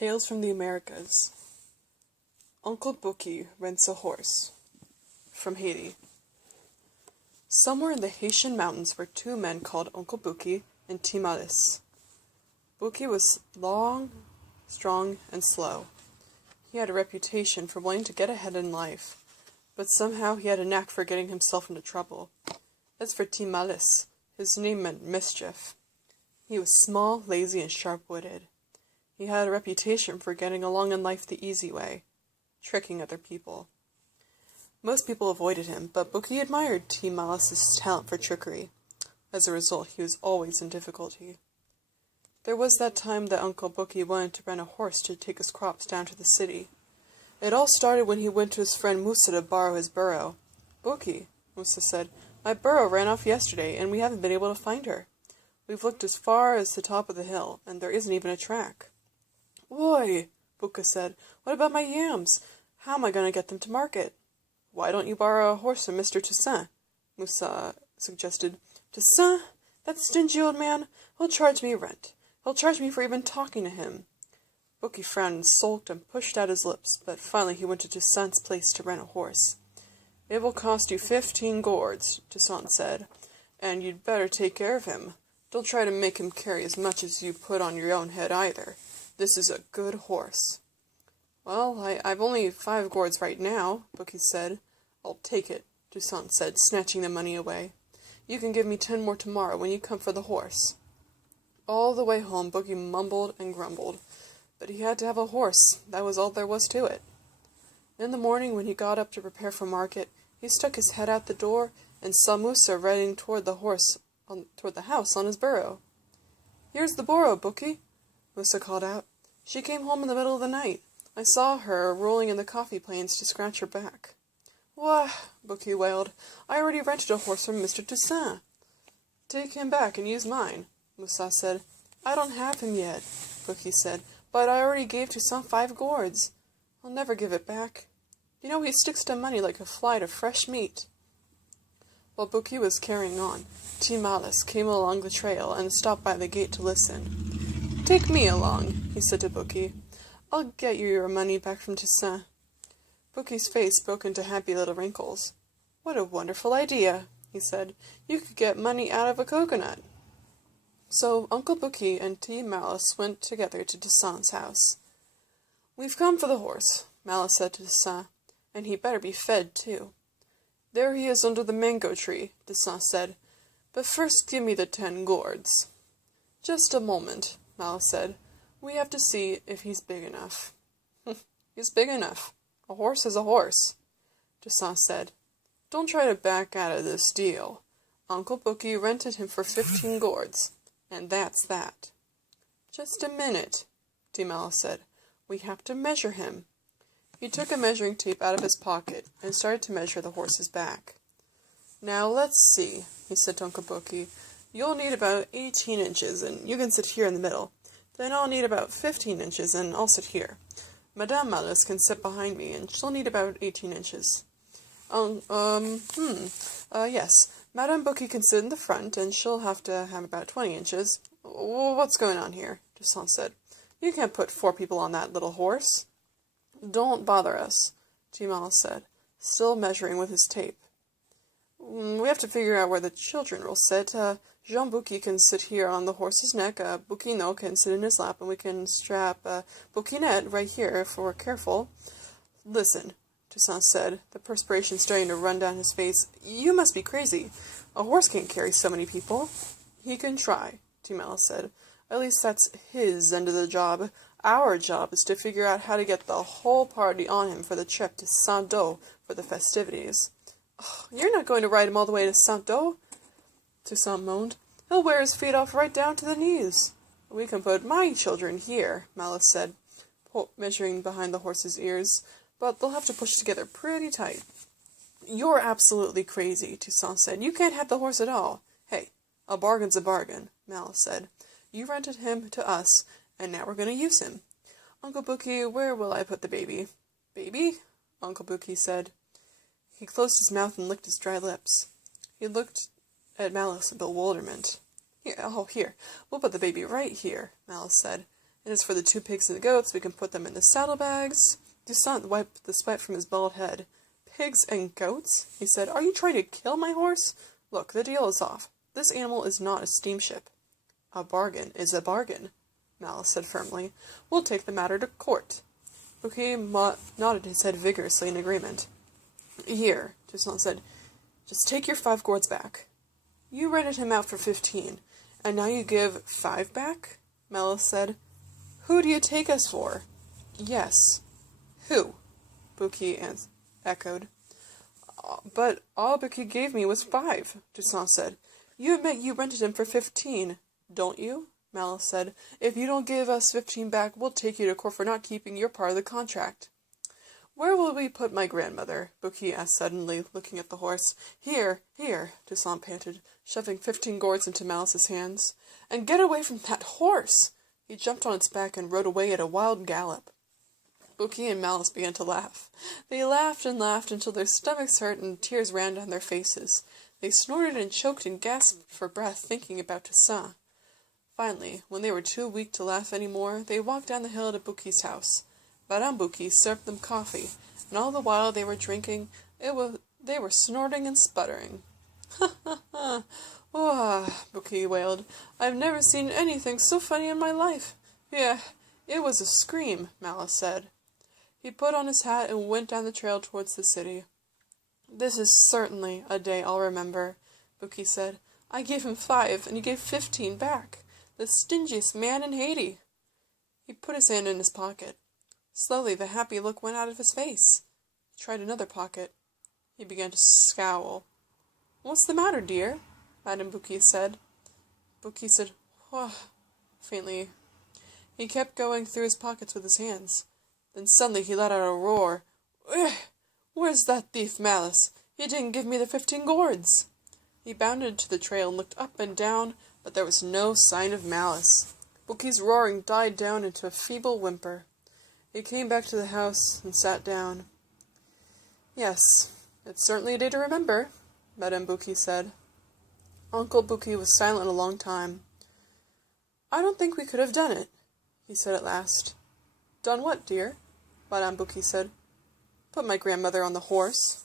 Tales from the Americas. Uncle Bouki rents a horse. From Haiti. Somewhere in the Haitian mountains were two men called Uncle Bouki and Timalis. Bouki was long, strong, and slow. He had a reputation for wanting to get ahead in life, but somehow he had a knack for getting himself into trouble. As for Timalis, his name meant mischief. He was small, lazy, and sharp-witted. He had a reputation for getting along in life the easy way, tricking other people. Most people avoided him, but Bouki admired Timalis's talent for trickery. As a result, he was always in difficulty. There was that time that Uncle Bouki wanted to rent a horse to take his crops down to the city. It all started when he went to his friend Musa to borrow his burro. "Bouki," Musa said, "my burro ran off yesterday, and we haven't been able to find her. We've looked as far as the top of the hill, and there isn't even a track." "Why," Bouki said, "what about my yams? How am I going to get them to market?" "Why don't you borrow a horse from Mr. Toussaint?" Musa suggested. "Toussaint? That stingy old man? He'll charge me rent. He'll charge me for even talking to him." Bouki frowned and sulked and pushed out his lips, but finally he went to Toussaint's place to rent a horse. "It will cost you 15 gourds, Toussaint said, "and you'd better take care of him. Don't try to make him carry as much as you put on your own head either. This is a good horse." "Well, I've only 5 gourds right now," Bouki said. "I'll take it," Toussaint said, snatching the money away. "You can give me 10 more tomorrow when you come for the horse." All the way home, Bouki mumbled and grumbled, but he had to have a horse. That was all there was to it. In the morning, when he got up to prepare for market, he stuck his head out the door and saw Musa riding toward the house on his burro. "Here's the burro, Bouki," Musa called out. "She came home in the middle of the night. I saw her rolling in the coffee plains to scratch her back." "Why," Bouki wailed, "I already rented a horse from Mr. Toussaint." "Take him back and use mine," Musa said. "I don't have him yet," Bouki said, "but I already gave Toussaint 5 gourds. I'll never give it back. You know he sticks to money like a fly to fresh meat." While Bouki was carrying on, Timalis came along the trail and stopped by the gate to listen. "Take me along," he said to Bouki. "I'll get you your money back from Toussaint." Bouki's face broke into happy little wrinkles. "What a wonderful idea," he said. "You could get money out of a coconut." So Uncle Bouki and Timalis went together to Toussaint's house. "We've come for the horse," Malice said to Toussaint, "and he better be fed, too." "There he is under the mango tree," Toussaint said. "But first give me the 10 gourds." "Just a moment," Malice said. "We have to see if he's big enough." "He's big enough. A horse is a horse," Toussaint said. "Don't try to back out of this deal. Uncle Bouki rented him for 15 gourds, and that's that." "Just a minute," Timalis said. "We have to measure him." He took a measuring tape out of his pocket and started to measure the horse's back. "Now let's see," he said to Uncle Bouki. "You'll need about 18 inches, and you can sit here in the middle. Then I'll need about 15 inches, and I'll sit here. Madame Malice can sit behind me, and she'll need about 18 inches. Yes, Madame Bouki can sit in the front, and she'll have to have about 20 inches. What's going on here?" Toussaint said. "You can't put 4 people on that little horse." "Don't bother us," Timalis said, still measuring with his tape. "We have to figure out where the children will sit. Jean Bouki can sit here on the horse's neck, Bouquinot can sit in his lap, and we can strap Bouquinette right here if we're careful." "Listen," Toussaint said, the perspiration starting to run down his face. "You must be crazy. A horse can't carry so many people." "He can try," Timalis said. "At least that's his end of the job. Our job is to figure out how to get the whole party on him for the trip to Saint-Doux for the festivities." "Oh, you're not going to ride him all the way to Saint-Doux?" Toussaint moaned. "He'll wear his feet off right down to the knees." "We can put my children here," Malice said, measuring behind the horse's ears, "but they'll have to push together pretty tight." "You're absolutely crazy," Toussaint said. "You can't have the horse at all." "Hey, a bargain's a bargain," Malice said. "You rented him to us, and now we're going to use him. Uncle Bouki, where will I put the baby?" "Baby?" Uncle Bouki said. He closed his mouth and licked his dry lips. He looked at Malice in bewilderment. Here, we'll put the baby right here," Malice said. And as for the 2 pigs and the goats, we can put them in the saddlebags. Toussaint wiped the sweat from his bald head. Pigs and goats? He said. Are you trying to kill my horse? Look, the deal is off. This animal is not a steamship. A bargain is a bargain, Malice said firmly. We'll take the matter to court. Bouki nodded his head vigorously in agreement. Here, Toussaint said, just take your 5 gourds back. You rented him out for 15, and now you give 5 back? Malice said. Who do you take us for? Yes. Who? Bouki echoed. But all Bouki gave me was 5, Toussaint said. You admit you rented him for 15, don't you? Malice said. If you don't give us 15 back, we'll take you to court for not keeping your part of the contract. Where will we put my grandmother? Bouki asked suddenly, looking at the horse. Here, Toussaint panted, shoving 15 gourds into Malice's hands. And get away from that horse! He jumped on its back and rode away at a wild gallop. Bouki and Malice began to laugh. They laughed and laughed until their stomachs hurt and tears ran down their faces. They snorted and choked and gasped for breath, thinking about Toussaint. Finally, when they were too weak to laugh any more, they walked down the hill to Bouki's house. Madame Bouki served them coffee, and all the while they were drinking, they were snorting and sputtering. Ha ha ha! Oh, Bouki wailed. I've never seen anything so funny in my life. Yeah, it was a scream, Malice said. He put on his hat and went down the trail towards the city. This is certainly a day I'll remember, Bouki said. I gave him 5, and he gave 15 back. The stingiest man in Haiti. He put his hand in his pocket. Slowly the happy look went out of his face. He tried another pocket. He began to scowl. What's the matter, dear? Madame Bouki said. Bouki said, "Whoa," faintly. He kept going through his pockets with his hands. Then suddenly he let out a roar. Where's that thief Malice? He didn't give me the 15 gourds. He bounded to the trail and looked up and down, but there was no sign of Malice. Bouki's roaring died down into a feeble whimper. He came back to the house and sat down. Yes, it's certainly a day to remember, Madame Bouki said. Uncle Bouki was silent a long time. I don't think we could have done it, he said at last. Done what, dear? Madame Bouki said. Put my grandmother on the horse.